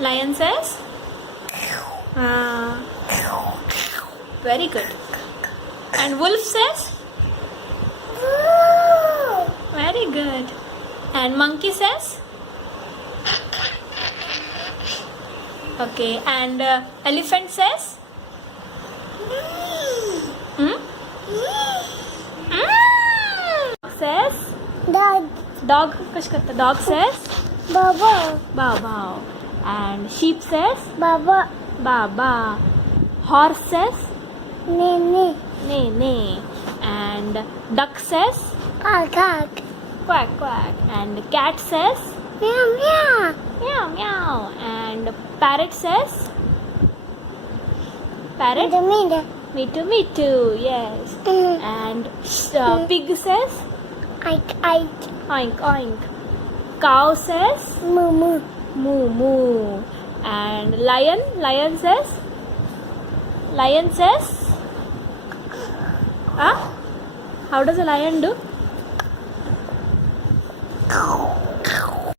Lion says? Ah, very good. And wolf says? Very good. And monkey says? Okay. And elephant says? Hmm? Says? Dog कश करता? Dog says? Baba. Bow bow. And sheep says? Baba. Baba. Horse says? Nene. Nay nay. And duck says? Kak. Quack quack. And cat says? Meow meow. Meow meow. And parrot says? Parrot? Mida. Me too. Yes. And pig says? Ike. Oink oink. Cow says? Moo. Moo moo. And lion says? Lion says? Huh? How does a lion do?